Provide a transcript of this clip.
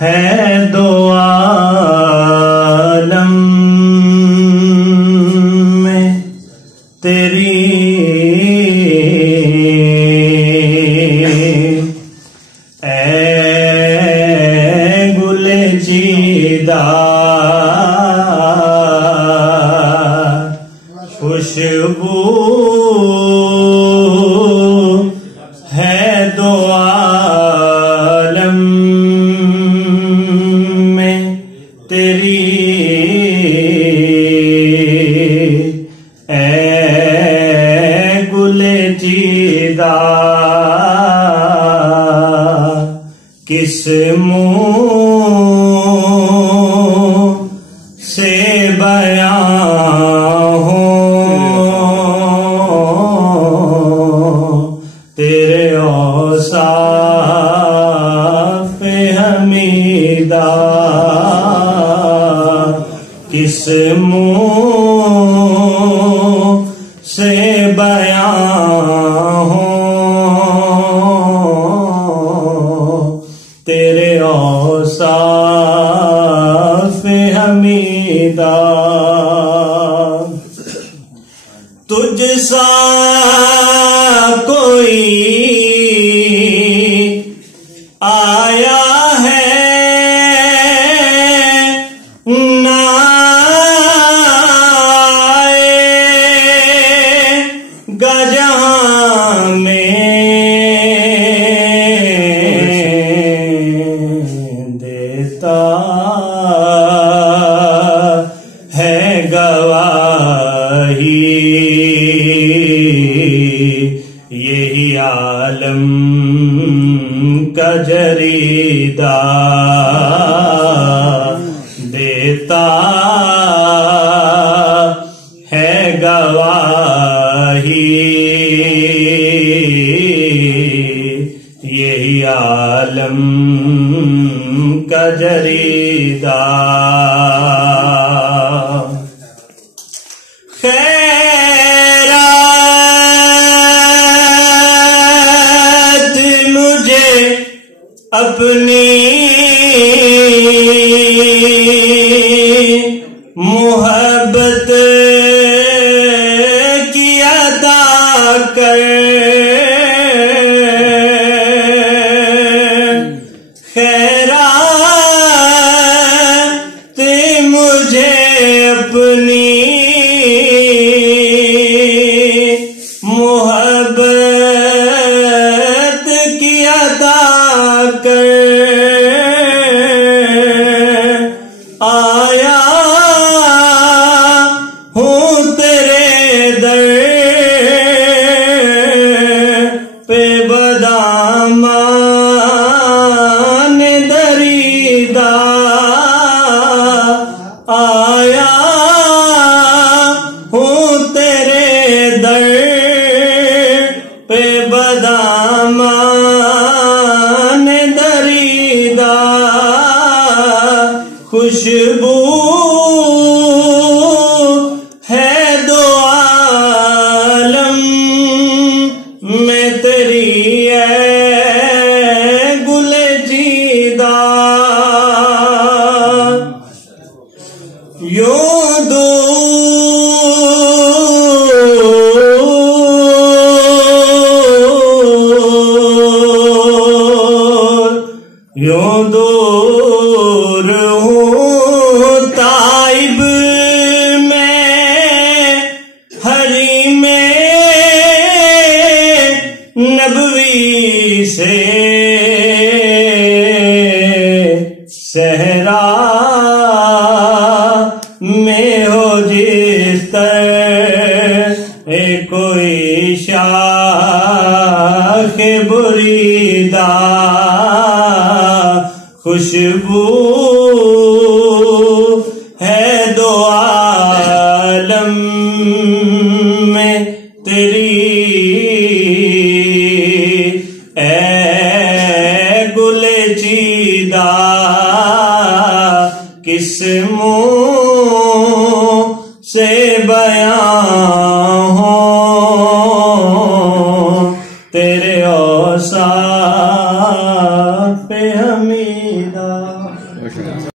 है दो आलम में तेरी गुले चीदा खुशबू है दो आलम में तेरी गुले चीदा किस मुंह से बयां हो तेरे औसाफ हमीदा किस मुंह से बयां हो तेरे औसाफ हमीदा तुझ सा कोई आया है ना आएगा जहां में देता है गवाही यही आलम का जरीदा देता है गवाही यही आलम का जरीदा अपनी मोहब्बत की अदा कर खैरात मुझे अपनी मोहब्बत की अदा कर आया हूँ तेरे दर पे बदामान दरीदा आया हूँ तेरे दर पे बदामान दरीदा खुशबू है दो आलम में तेरी गुले चीदा यूं दूर हूँ ताइब में हरी में नबवी से सहरा में हो जिस तरह कोई शाख बुरीदा खुशबू है दो आलम में तेरी गुले चीदा किस मुंह से बयां हो तेरे औसाफ पे हमीदा। Hoş geldin.